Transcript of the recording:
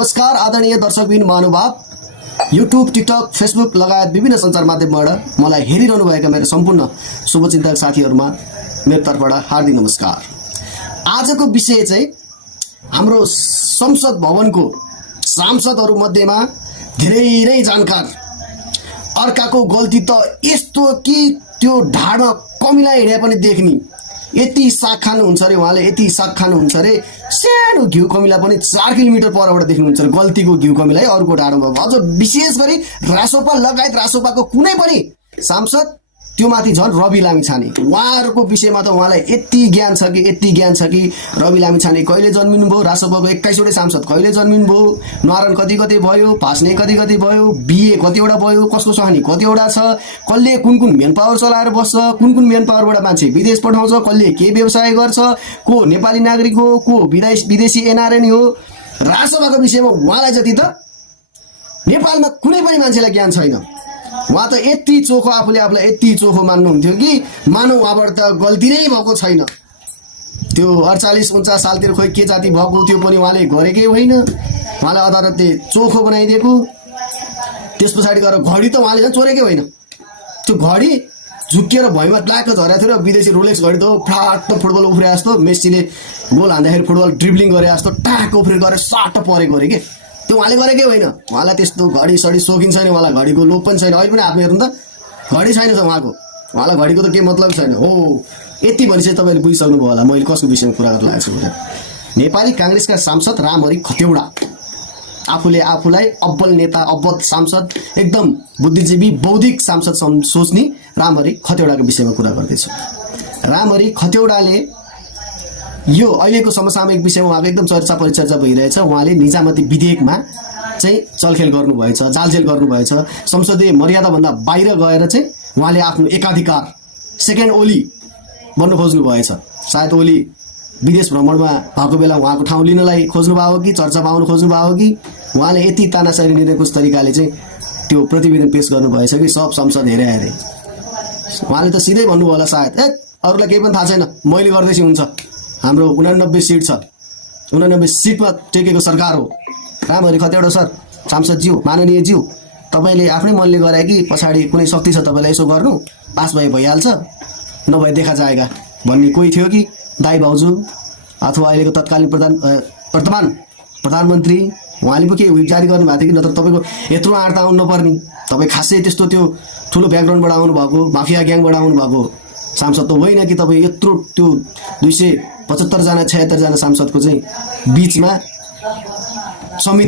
नमस्कार आदरणीय दर्शकबिन महानुभाव, युट्युब, टिकटक, फेसबुक लगायत विभिन्न सञ्चार माध्यमबाट मलाई हेरिरहनु भएका मेरो सम्पूर्ण शुभचिन्तक साथीहरुमा मेरो तर्फबाट हार्दिक नमस्कार। आजको विषय चाहिँ हाम्रो संसद भवनको सांसदहरु मध्येमा धेरै जानकार अर्काको गल्ती त यस्तो कि त्यो ढाडमा कमिला हिँडे पनि देख्नी, यति साग खानुहुन्छ रे उहाँले, यति साग खानुहुन्छ रे, सानो घिउ कमिला पनि 4 किलोमिटर परबाट देख्नुहुन्छ रे, गल्तीको घिउ कमिला अरूको ढाडमा। अझ विशेष गरी रासोपा लगायत रासोपाको कुनै पनि सांसद त्यो माथि झन् रवि लामिछाने, उहाँहरुको विषयमा त उहाँलाई यति ज्ञान छ कि रवि लामिछाने कहिले जन्मिनु भयो, रासोपाको 21 वटा सांसद कहिले जन्मिनु भयो, नारायण कति भयो, भास्ने कति भयो, बीए कतिवटा भयो, कसको सहानी कतिवटा छ, कसले कुन मेन पावर चलाएर बस्छ, कुन मेन पावरबाट मान्छे विदेश पठाउँछ, कसले के व्यवसाय गर्छ, को नेपाली नागरिक हो, को विदेशी एनआरएन हो, रासोपाको विषयमा उहाँलाई जति त नेपालमा कुनै पनि मान्छेलाई ज्ञान छैन। उहाँ त यति चोखो, आफूलाई यति चोखो मान्नुहुन्थ्यो कि मानव उहाँबाट त गल्ती नै भएको छैन। त्यो 48-49 सालतिर खोइ के जाति भएको थियो पनि उहाँले गरेकै होइन, उहाँलाई अदालतले चोखो बनाइदिएको। त्यस पछाडि गएर घडी त उहाँले झन् चोरेकै होइन, त्यो घडी झुकिएर भैँमा ट्लाक्क झरेको थियो र विदेशी रोलेक्स घडी त फ्लाट फुटबल उफ्रे जस्तो, मेस्सीले गोल हान्दाखेरि फुटबल ड्रिब्लिङ गरे जस्तो टाक्क उफ्रे गरेर साट परेको अरे के, त्यो उहाँले गरेकै होइन। उहाँलाई त्यस्तो घडी सडी सोखिन्छ नि, उहाँलाई घडीको लोभ पनि छैन, अहिले पनि आफ्नो हेर्नु त घडी छैन उहाँलाई घडीको त केही मतलब छैन हो। यति भनिसक्यो, तपाईँले बुझिसक्नुभयो होला मैले कसको विषयमा कुरा गर्न लागेको छु भनेर। नेपाली कांग्रेसका सांसद रामहरि खतेवडा, आफूलाई अब्बल नेता, अब्बल सांसद, एकदम बुद्धिजीवी बौद्धिक सांसद सोच्ने रामहरि खतेवडाको विषयमा कुरा गर्दैछु। रामहरि खतेवडाले यो अहिलेको समसामयिक विषयमा उहाँको एकदम चर्चा परिचर्चा भइरहेछ। उहाँले निजामती विधेयकमा चाहिँ चलखेल गर्नुभएछ, जालझेल गर्नुभएछ, संसदीय मर्यादाभन्दा बाहिर गएर चाहिँ उहाँले आफ्नो एकाधिकार सेकेन्ड ओली बन्न खोज्नु भएछ। सायद ओली विदेश भ्रमणमा भएको बेला उहाँको ठाउँ लिनलाई खोज्नु भयो कि चर्चा पाउन खोज्नु भयो कि उहाँले यति तानासारी निर्णयको तरिकाले चाहिँ त्यो प्रतिवेदन पेश गर्नुभएछ कि सब संसद हेरे उहाँले त सिधै भन्नुभयो होला सायद, अरूलाई केही पनि थाहा छैन, मैले गर्दैछु हुन्छ, हाम्रो 89 सिट छ, 89 सिटमा टेकेको सरकार हो। रामहरि खतेवडा सर, सांसदज्यू, माननीय ज्यू, तपाईँले आफ्नै मनले गरे कि पछाडि कुनै शक्ति छ तपाईँलाई यसो गर्नु, पास भइहाल्छ, नभए देखा जाएगा भन्ने कोही थियो कि दाई भाउजू अथवा अहिलेको तत्कालीन वर्तमान प्रधानमन्त्री उहाँले पो के विप जारी गर्नुभएको थियो कि, नत्र तपाईँको यत्रो आँटा आउनु नपर्ने, तपाईँ खासै त्यस्तो त्यो ठुलो ब्याकग्राउन्डबाट आउनु भएको, माफिया ग्याङबाट आउनु भएको सांसद त होइन कि तपाईँ यत्रो त्यो 275 जना 76 जना सांसदको चाहिँ बीचमा समिति